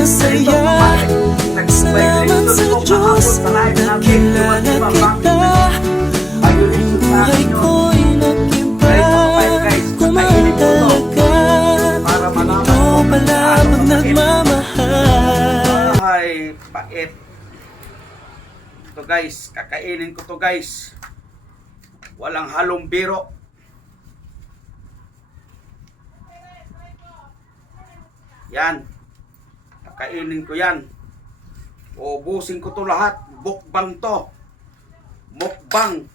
masaya. Salamat sa Diyos, nakilala kita. Ang buhay ko'y nag-iba, kumaan talaga. Ito pala pag nagmamahal. Ay, pait. Ito guys, kakainin ko to guys. Walang halong biro. Yan. Kakainin ko yan. Uubusin ko to lahat. Mukbang to. Mukbang.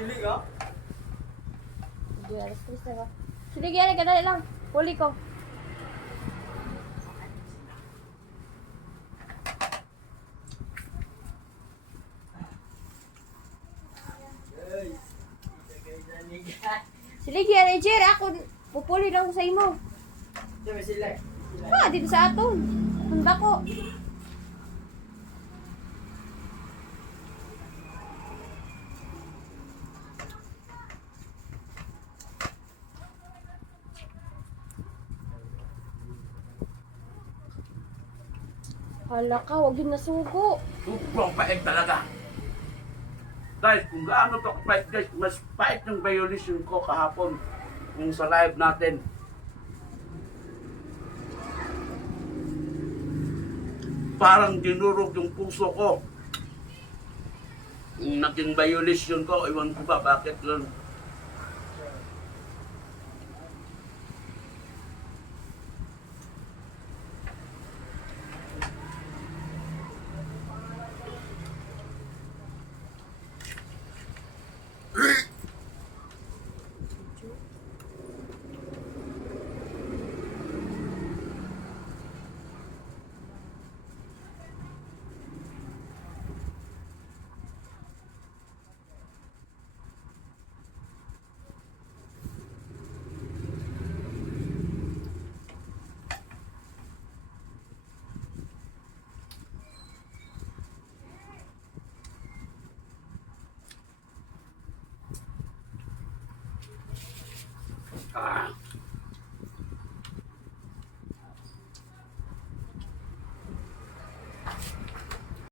Dili ka? Hindi, alas 3 na ba? Sige, gyan, kadali lang. Huli ko. Sige, gyan, Jer, ako pupuli lang ko sa imo. Ah, dito sa aton. Hunda ko. Hala ka, huwag yun nasugo. Sobrang pait talaga. Guys, kung gaano to kapait guys, mas pait yung violation ko kahapon yung sa live natin. Parang dinurog yung puso ko. Yung naging violation ko, iwan ko ba bakit lang